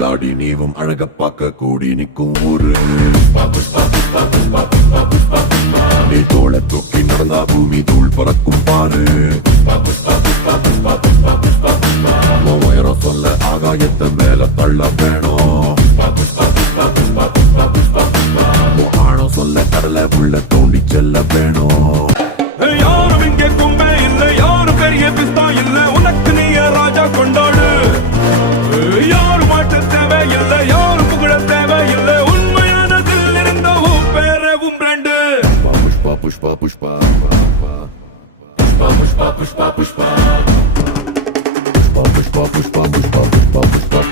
தாடி நீவும் அழக பார்க்க கூடி நிற்கும் ஊரு நீ தோள தூக்கி நடந்தா பூமி தூள் பறக்கும் பாரு உயரம் சொல்ல ஆகாயத்தை மேல தள்ள வேணும் ஆழம் சொல்ல கடலை உள்ள தோண்டி செல்ல வேணும். யாரும் இங்கே கும்பே இல்லை, யாரும் பெரிய பிஸ்தா இல்லை, உனக்கு நீய ராஜா கொண்டாடு. யாரும் மாற்ற தேவையில்லை, யாரும் புகழ தேவையில்லை, உண்மையானதில் இருந்த உன் பேரே உன் பிராண்டு. புஷ்பா புஷ்பா புஷ்பா புஷ்பா புஷ்பா புஷ்பா புஷ்பா புஷ்பா புஷ்பா புஷ்பா புஷ்பா புஷ்பா புஷ்பா புஷ்பா